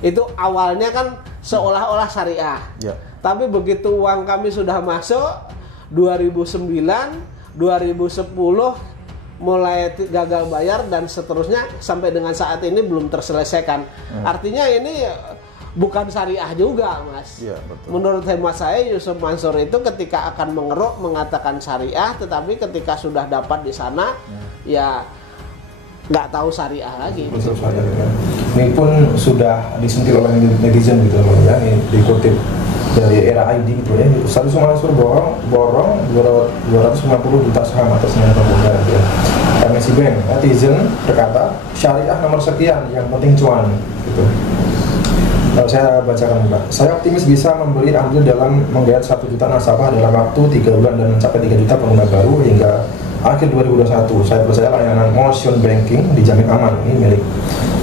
itu awalnya kan seolah-olah syariah. Ya. Tapi begitu uang kami sudah masuk 2009, 2010 mulai gagal bayar dan seterusnya sampai dengan saat ini belum terselesaikan. Artinya ini bukan syariah juga, Mas. Ya, betul. Menurut hemat saya Yusuf Mansur itu ketika akan mengeruk mengatakan syariah, tetapi ketika sudah dapat di sana ya nggak tahu syariah lagi. Betul saja. Ini pun sudah disentil oleh netizen gitu loh ya, ini dikutip dari Era ID gitu ya. Yusuf Mansur borong 250 juta saham atas nama pemuda gitu ya. MSI Bank, netizen berkata syariah nomor sekian, yang penting cuan gitu. Saya bacakan Mbak. Saya optimis bisa membeli ambil dalam menggait 1 juta nasabah dalam waktu 3 bulan dan mencapai 3 juta pengguna baru hingga akhir 2021. Saya percaya layanan motion banking dijamin aman. Ini milik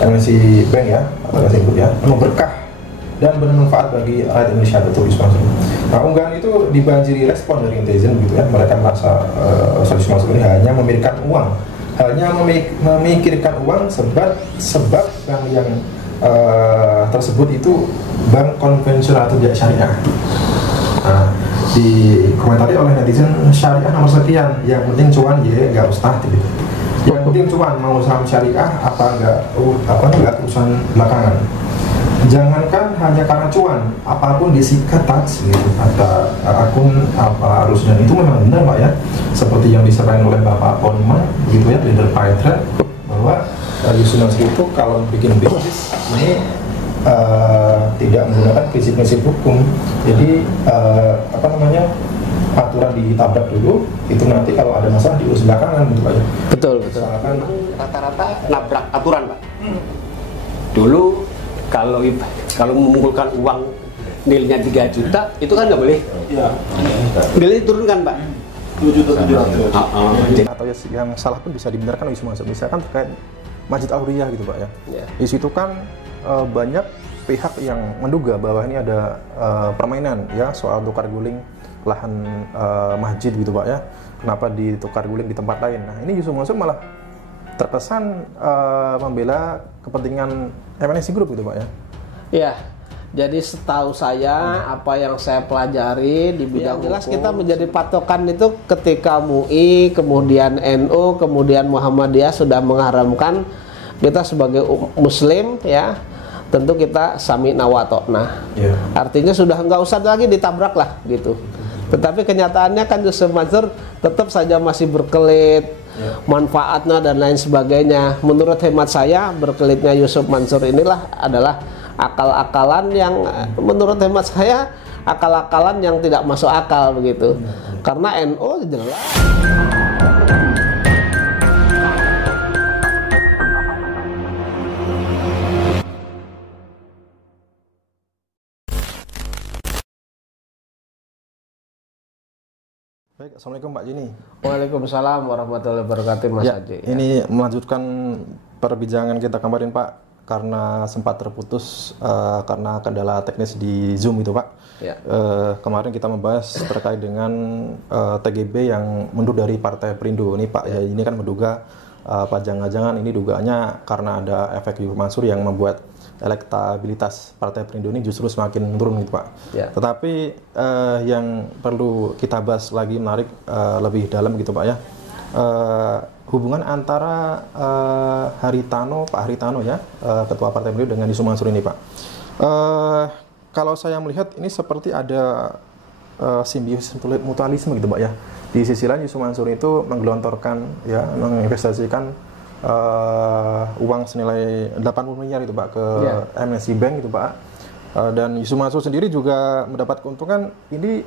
MNC Bank ya, atau MNC Group ya, penuh berkah dan bermanfaat bagi rakyat Indonesia, betul sponsor. Nah, unggahan itu dibanjiri respon dari netizen gitu ya. Mereka merasa sponsor ini hanya memikirkan uang, sebab bank yang tersebut itu bank konvensional atau tidak syariah. Nah, dikomentari oleh netizen syariah nomor sekian, yang penting cuan ya nggak usah gitu. Yang penting cuan, mau saham syariah apa nggak urusan belakangan. Jangankan hanya karena cuan, apapun disikat touch gitu, kata akun apa harusnya, itu memang benar Pak ya, seperti yang disampaikan oleh Bapak Ponman gitu ya, leader Python, bahwa Yusuf Mansur itu kalau bikin bisnis ini tidak menggunakan prinsip-prinsip hukum. Jadi aturan ditabrak dulu, itu nanti kalau ada masalah diurus belakangan gitu Pak ya. Betul. Misalkan rata-rata nabrak aturan Pak. Dulu kalau mengumpulkan uang nilainya 3 juta itu kan nggak boleh. Iya. Nilainya turunkan Pak. 7.700. Atau yang salah pun bisa dibenarkan Yusuf Mansur. Misalkan terkait Masjid Auriyah gitu Pak ya. Di situ kan banyak pihak yang menduga bahwa ini ada permainan ya soal tukar guling lahan masjid gitu Pak ya. Kenapa ditukar guling di tempat lain? Nah, ini Yusuf Mansur malah terkesan membela kepentingan MNC Group gitu Pak ya. Ya, jadi setahu saya apa yang saya pelajari di bidang jelas hukum, kita menjadi patokan itu ketika MUI, kemudian NU, kemudian Muhammadiyah sudah mengharamkan, kita sebagai Muslim ya tentu kita sami'na wa ta'na. Artinya sudah nggak usah lagi ditabrak lah gitu. Tetapi kenyataannya kan Yusuf Mansur tetap saja masih berkelit, manfaatnya dan lain sebagainya. Menurut hemat saya berkelitnya Yusuf Mansur inilah adalah akal-akalan yang menurut hemat saya akal-akalan yang tidak masuk akal begitu. Karena NU jelas. Baik, Assalamualaikum Pak Jini. Waalaikumsalam warahmatullahi wabarakatuh Mas Haji. Ini melanjutkan perbincangan kita kemarin Pak, karena sempat terputus karena kendala teknis di Zoom itu Pak. Kemarin kita membahas terkait dengan TGB yang mundur dari Partai Perindo. Ini Pak ya, ini kan menduga jangan-jangan ini dugaannya karena ada efek Yusuf Mansur yang membuat elektabilitas Partai Perindo ini justru semakin menurun gitu Pak. Tetapi yang perlu kita bahas lagi menarik lebih dalam gitu Pak ya, hubungan antara Pak Haritano ya, Ketua Partai Perindo dengan Yusuf Mansur ini Pak. Kalau saya melihat ini seperti ada simbiosis mutualisme gitu Pak ya. Di sisi lain Yusuf Mansur itu menggelontorkan ya, menginvestasikan uang senilai 80 miliar itu Pak ke MNC Bank itu Pak. Dan Yusuf Mansur sendiri juga mendapat keuntungan ini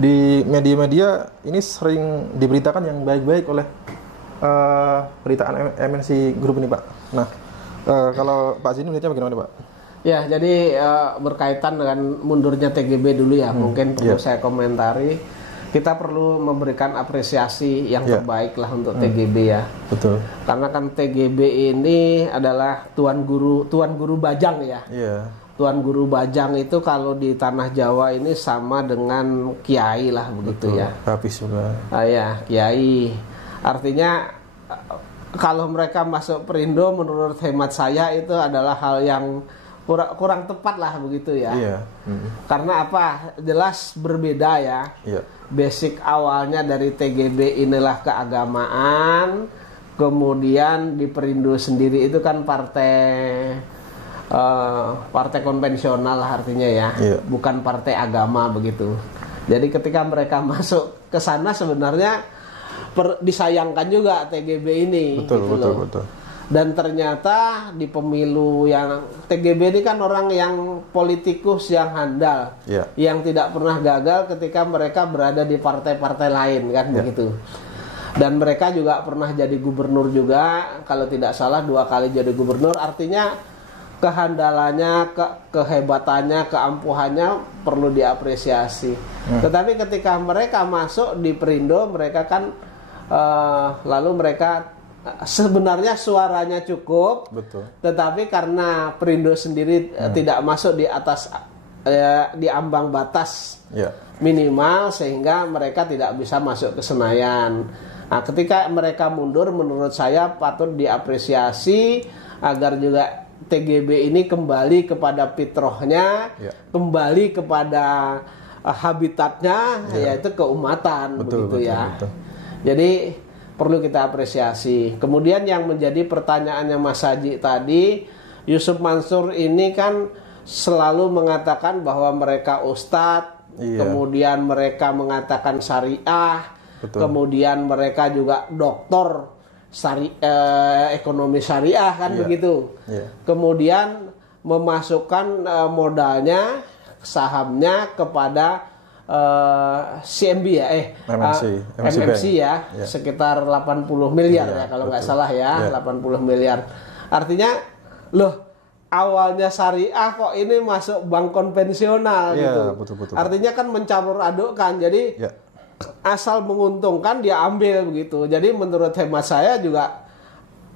di media-media ini sering diberitakan yang baik-baik oleh beritaan MNC Group ini Pak. Nah, kalau Pak Zini melihatnya bagaimana Pak? Ya, jadi berkaitan dengan mundurnya TGB dulu ya, mungkin perlu saya komentari. Kita perlu memberikan apresiasi yang terbaik lah untuk TGB ya. Betul. Karena kan TGB ini adalah tuan guru bajang ya. Tuan guru bajang itu kalau di tanah Jawa ini sama dengan kiai lah begitu. Betul. Ya. Habis juga. Ya, kiai. Artinya kalau mereka masuk Perindo menurut hemat saya itu adalah hal yang kurang tepat lah begitu ya. Karena apa? Jelas berbeda ya. Basic awalnya dari TGB inilah keagamaan, kemudian di Perindo sendiri itu kan partai konvensional artinya ya, bukan partai agama begitu. Jadi ketika mereka masuk ke sana sebenarnya disayangkan juga TGB ini. Betul. Dan ternyata di pemilu yang TGB ini kan orang yang politikus yang handal, yang tidak pernah gagal ketika mereka berada di partai-partai lain kan begitu. Dan mereka juga pernah jadi gubernur juga, kalau tidak salah 2 kali jadi gubernur. Artinya kehandalannya, kehebatannya, keampuhannya perlu diapresiasi. Tetapi ketika mereka masuk di Perindo, mereka kan lalu mereka sebenarnya suaranya cukup, tetapi karena Perindo sendiri tidak masuk di atas di ambang batas minimal, sehingga mereka tidak bisa masuk ke Senayan. Nah, ketika mereka mundur, menurut saya patut diapresiasi agar juga TGB ini kembali kepada fitrahnya, kembali kepada habitatnya, yaitu keumatan, betul. Jadi perlu kita apresiasi. Kemudian yang menjadi pertanyaannya Mas Haji tadi, Yusuf Mansur ini kan selalu mengatakan bahwa mereka ustadz, kemudian mereka mengatakan syariah, kemudian mereka juga doktor ekonomi syariah kan begitu. Kemudian memasukkan modalnya, sahamnya kepada CMB ya, MMC ya, sekitar 80 miliar ya kalau nggak salah ya, 80 miliar. Artinya, loh, awalnya syariah kok ini masuk bank konvensional gitu. Betul. Artinya kan mencampur adukkan, jadi asal menguntungkan dia ambil begitu. Jadi menurut hemat saya juga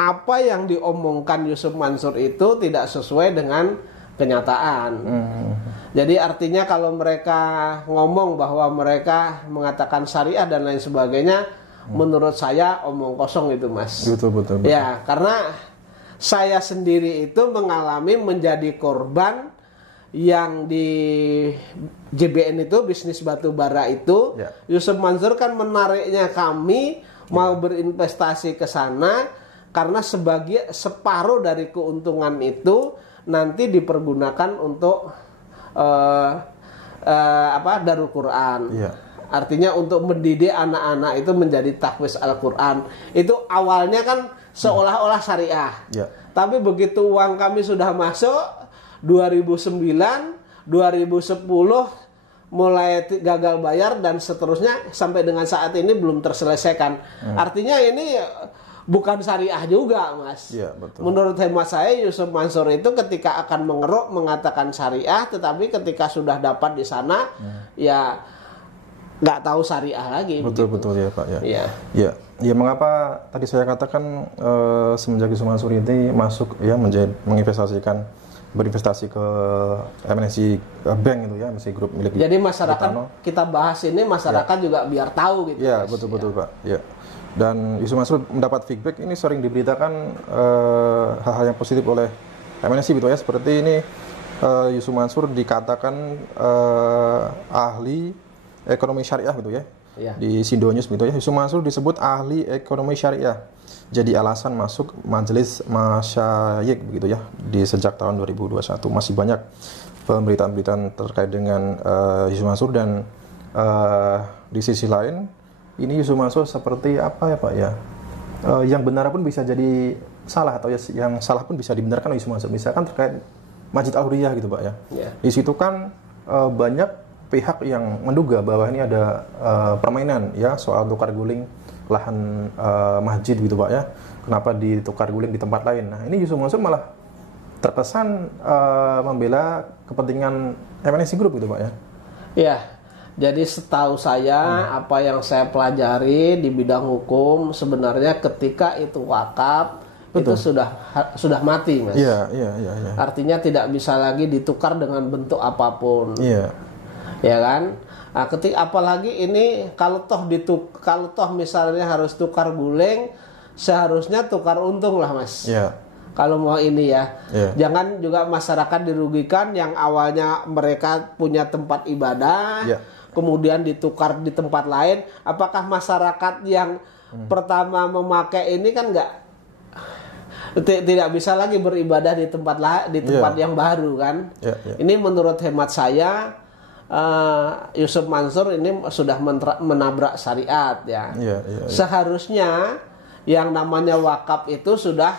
apa yang diomongkan Yusuf Mansur itu tidak sesuai dengan kenyataan. Jadi artinya kalau mereka ngomong bahwa mereka mengatakan syariah dan lain sebagainya, menurut saya omong kosong itu, Mas. Betul. Ya, karena saya sendiri itu menjadi korban yang di JBN itu, bisnis batu bara itu. Yusuf Mansur kan menariknya kami mau berinvestasi ke sana karena separuh dari keuntungan itu nanti dipergunakan untuk Darul Quran. Artinya untuk mendidik anak-anak itu menjadi tahfiz Al-Quran. Itu awalnya kan seolah-olah syariah. Tapi begitu uang kami sudah masuk 2009, 2010 mulai gagal bayar dan seterusnya sampai dengan saat ini belum terselesaikan. Artinya ini bukan syariah juga, Mas. Menurut hemat saya, Yusuf Mansur itu ketika akan mengeruk mengatakan syariah, tetapi ketika sudah dapat di sana, ya nggak tahu syariah lagi. Betul ya Pak. Ya, mengapa tadi saya katakan semenjak Yusuf Mansur ini masuk ya berinvestasi ke MNC Bank itu ya, MNC Group milik. Jadi masyarakat kita bahas ini masyarakat juga biar tahu gitu. Ya, betul Pak. Dan Yusuf Mansur mendapat feedback ini sering diberitakan hal-hal yang positif oleh MNC gitu ya, seperti ini Yusuf Mansur dikatakan ahli ekonomi syariah gitu ya. Di Sindo News gitu ya, Yusuf Mansur disebut ahli ekonomi syariah, jadi alasan masuk majelis masyayikh begitu ya di sejak tahun 2021. Masih banyak pemberitaan-pemberitaan terkait dengan Yusuf Mansur, dan di sisi lain ini Yusuf Mansur seperti apa ya Pak ya, yang benar pun bisa jadi salah, atau yang salah pun bisa dibenarkan oleh Yusuf Mansur. Misalkan terkait Masjid Al-Huriyah gitu Pak ya. Di situ kan banyak pihak yang menduga bahwa ini ada permainan ya soal tukar guling lahan masjid gitu Pak ya. Kenapa ditukar guling di tempat lain? Nah, ini Yusuf Mansur malah terkesan membela kepentingan MNC Group gitu Pak ya. Iya. Jadi setahu saya apa yang saya pelajari di bidang hukum, sebenarnya ketika itu wakaf itu sudah mati, Mas. Iya. Artinya tidak bisa lagi ditukar dengan bentuk apapun. Ya kan? Nah, apalagi ini kalau toh misalnya harus tukar guling, seharusnya tukar untung lah, Mas. kalau mau ini ya. Jangan juga masyarakat dirugikan yang awalnya mereka punya tempat ibadah, kemudian ditukar di tempat lain. Apakah masyarakat yang pertama memakai ini kan tidak bisa lagi beribadah di tempat yang baru kan? Ini menurut hemat saya Yusuf Mansur ini sudah menabrak syariat ya. Seharusnya yang namanya wakaf itu sudah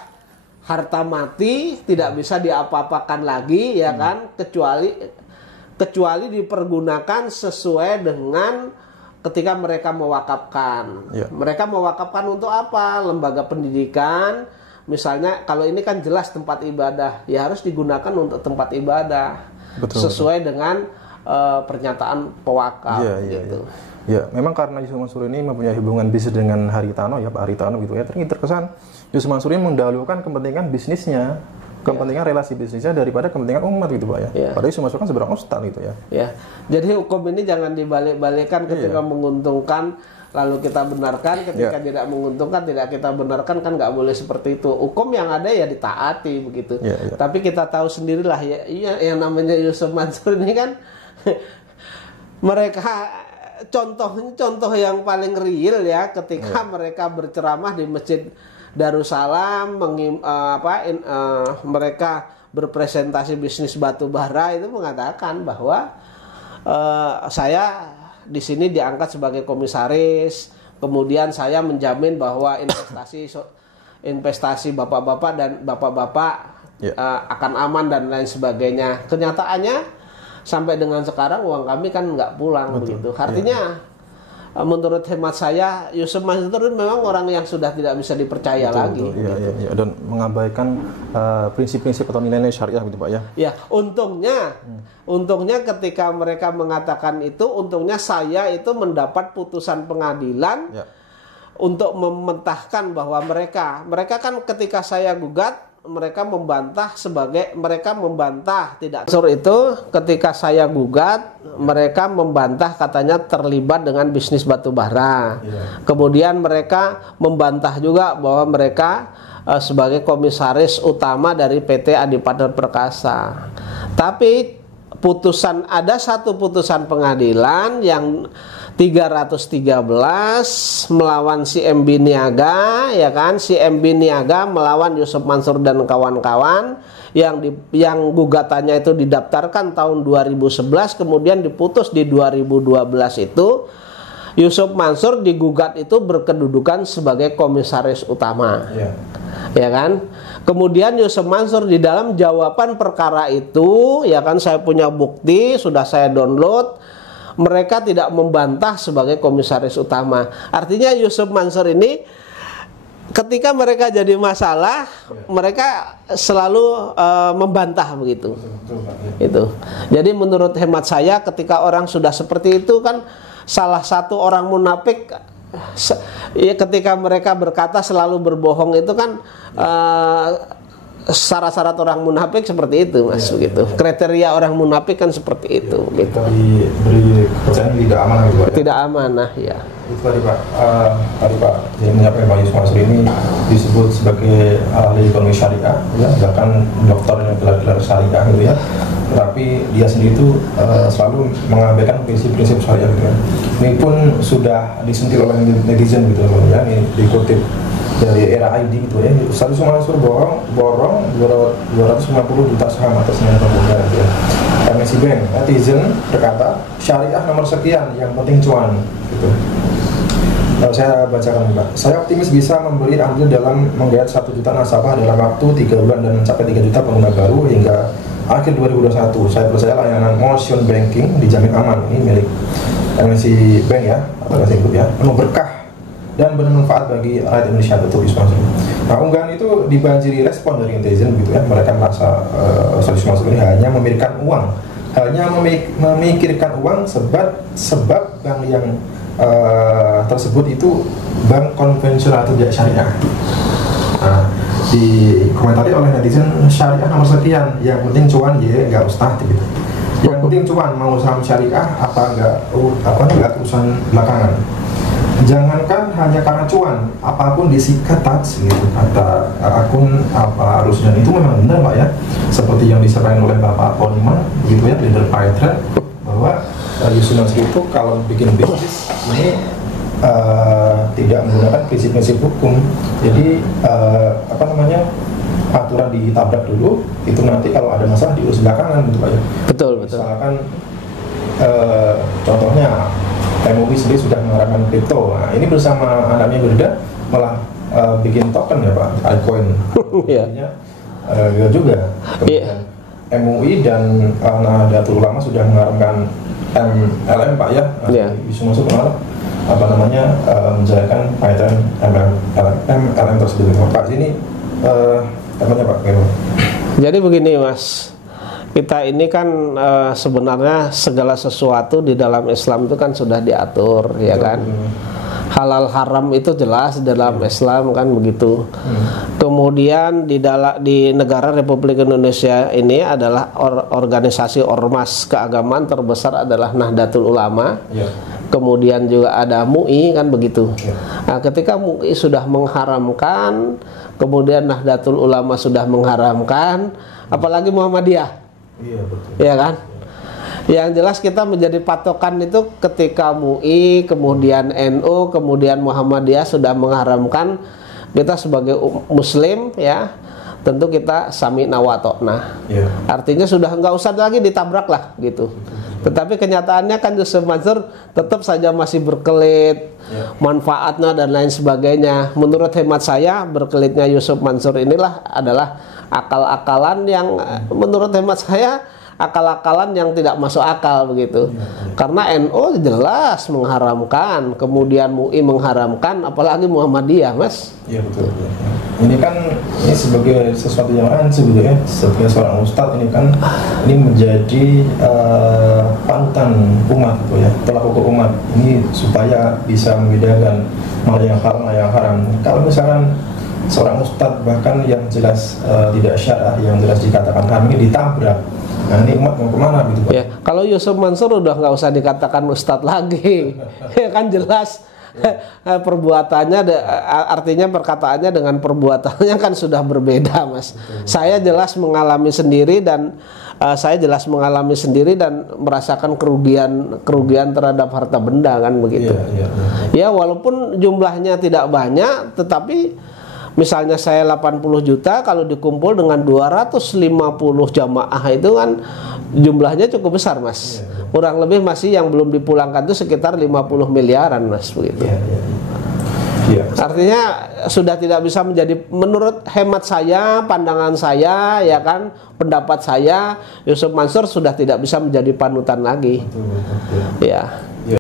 harta mati, tidak bisa diapa-apakan lagi ya kan, kecuali dipergunakan sesuai dengan ketika mereka mewakafkan. Mereka mewakafkan untuk apa? Lembaga pendidikan, misalnya kalau ini kan jelas tempat ibadah, ya harus digunakan untuk tempat ibadah. Sesuai dengan pernyataan pewakaf gitu. Ya, memang karena Yusuf Mansur ini mempunyai hubungan bisnis dengan Haritano ya, Pak Haritano gitu ya. Terkesan Yusuf Mansur ini mendahulukan kepentingan bisnisnya, kepentingan relasi bisnisnya daripada kepentingan umat gitu Pak ya. Padahal Yusuf Mansur kan sebenarnya ustaz gitu ya. Jadi hukum ini jangan dibalik-balikkan ketika menguntungkan lalu kita benarkan, ketika tidak menguntungkan tidak kita benarkan, kan nggak boleh seperti itu. Hukum yang ada ya ditaati begitu. Tapi kita tahu sendirilah ya, yang namanya Yusuf Mansur ini kan mereka contoh yang paling real ya ketika mereka berceramah di Masjid Darussalam, mereka berpresentasi bisnis batu bara itu mengatakan bahwa saya di sini diangkat sebagai komisaris, kemudian saya menjamin bahwa investasi bapak-bapak dan bapak-bapak akan aman dan lain sebagainya. Kenyataannya sampai dengan sekarang uang kami kan nggak pulang begitu. Artinya menurut hemat saya Yusuf Mansur memang orang yang sudah tidak bisa dipercaya lagi. Dan mengabaikan prinsip-prinsip atau nilai-nilai syariah gitu Pak ya. Ya, untungnya ketika mereka mengatakan itu, untungnya saya itu mendapat putusan pengadilan untuk mementahkan bahwa mereka kan ketika saya gugat, mereka membantah tidak. Mansur itu ketika saya gugat, mereka membantah katanya terlibat dengan bisnis batu bara. Kemudian mereka membantah juga bahwa mereka sebagai komisaris utama dari PT Adipati Perkasa. Tapi ada satu putusan pengadilan yang 313 melawan si MB Niaga ya kan, si MB Niaga melawan Yusuf Mansur dan kawan-kawan yang gugatannya itu didaftarkan tahun 2011, kemudian diputus di 2012 itu. Yusuf Mansur digugat itu berkedudukan sebagai komisaris utama. Ya kan? Kemudian Yusuf Mansur di dalam jawaban perkara itu ya kan, saya punya bukti, sudah saya download, mereka tidak membantah sebagai komisaris utama. Artinya Yusuf Mansur ini ketika mereka jadi masalah, mereka selalu membantah begitu. Itu. Jadi menurut hemat saya ketika orang sudah seperti itu kan, salah satu orang munafik ketika mereka berkata selalu berbohong itu kan syarat-syarat orang munafik seperti itu Mas begitu. Kriteria orang munafik kan seperti itu gitu. Beri kepercayaan tidak amanah gitu, tidak amanah ya. Itu tadi Pak, jadi menyampaikan Pak Yusuf Mansur ini disebut sebagai ahli ekonomi syariah ya, bahkan dokter yang gelar-gelar syariah gitu ya. Tetapi dia sendiri itu selalu mengabaikan prinsip-prinsip syariah gitu ya. Ini pun sudah disentil oleh netizen gitu ya, ini dikutip dari Era ID gitu ya. Ustaz Yusuf Mansur borong 250 juta saham atas nama pemuda gitu ya. MSI Bank, netizen berkata syariah nomor sekian, yang penting cuan gitu. Saya bacakan Pak. Saya optimis bisa memberi andil dalam menggait 1 juta nasabah dalam waktu 3 bulan dan mencapai 3 juta pengguna baru hingga akhir 2021. Saya percaya layanan motion banking dijamin aman. Ini milik MSI Bank ya, atau MSI Group ya, penuh berkah dan bermanfaat bagi rakyat Indonesia, betul Yusuf Mansur. Nah, unggahan itu dibanjiri respon dari netizen gitu ya. Mereka merasa Yusuf Mansur ini hanya memikirkan uang, sebab bank yang tersebut itu bank konvensional atau tidak syariah. Nah, dikomentari oleh netizen syariah nomor sekian, yang penting cuan ya, nggak ustaz gitu. Yang penting cuan, mau saham syariah apa enggak urusan belakangan. jangankan hanya karena cuan, apapun disikat touch gitu kata akun apa Rusdan itu memang benar Pak ya, seperti yang disampaikan oleh Bapak Poniman gitu ya, leader Python, bahwa Yusuf Mansur itu kalau bikin bisnis ini tidak menggunakan prinsip-prinsip hukum. Jadi apa namanya, aturan ditabrak dulu, itu nanti kalau ada masalah diurus belakangan gitu Pak ya. Betul. Misalkan contohnya MUI sendiri sudah mengarahkan kripto. Nah, ini bersama anaknya Berda malah bikin token ya Pak, altcoin. Iya. Juga. Kemudian MUI dan Nahdlatul Ulama sudah mengarahkan MLM Pak ya. Bisa masuk malah apa namanya menjalankan Python MLM tersebut. Pak sini namanya Pak. Jadi begini Mas. Kita ini kan sebenarnya segala sesuatu di dalam Islam itu kan sudah diatur, ya kan? Halal haram itu jelas dalam Islam kan begitu. Kemudian di negara Republik Indonesia ini adalah organisasi ormas keagamaan terbesar adalah Nahdlatul Ulama. Kemudian juga ada MUI kan begitu. Nah, ketika MUI sudah mengharamkan, kemudian Nahdlatul Ulama sudah mengharamkan, apalagi Muhammadiyah. Iya betul. Iya kan? Yang jelas kita menjadi patokan itu ketika MUI, kemudian NU, kemudian Muhammadiyah sudah mengharamkan, kita sebagai muslim ya, tentu kita sami'na wa ta'na. Artinya sudah nggak usah lagi ditabrak lah gitu. Tetapi kenyataannya kan Yusuf Mansur tetap saja masih berkelit, manfaatnya dan lain sebagainya. Menurut hemat saya, berkelitnya Yusuf Mansur inilah adalah akal-akalan yang menurut hemat saya akal-akalan yang tidak masuk akal begitu. Karena NU jelas mengharamkan, kemudian MUI mengharamkan, apalagi Muhammadiyah, Mas. Iya betul. Ini kan ini sebagai sesuatu yang lain sebetulnya, sebagai seorang ustadz ini kan ini menjadi panutan umat gitu ya, pelaku umat ini supaya bisa membedakan mana yang haram, mana yang haram. Kalau misalkan seorang ustadz bahkan yang jelas tidak syar'ah, yang jelas dikatakan haram ini ditabrak, nah ini umat mau kemana gitu Pak? Ya, kalau Yusuf Mansur udah nggak usah dikatakan ustadz lagi, ya kan jelas perbuatannya, artinya perkataannya dengan perbuatannya kan sudah berbeda Mas. Saya jelas mengalami sendiri dan merasakan kerugian terhadap harta benda kan begitu. Ya walaupun jumlahnya tidak banyak, tetapi misalnya saya 80 juta kalau dikumpul dengan 250 jamaah itu kan jumlahnya cukup besar Mas. Kurang lebih masih yang belum dipulangkan itu sekitar 50 miliaran Mas begitu. Artinya sudah tidak bisa menjadi, menurut hemat saya, pandangan saya ya kan, pendapat saya, Yusuf Mansur sudah tidak bisa menjadi panutan lagi. Ya.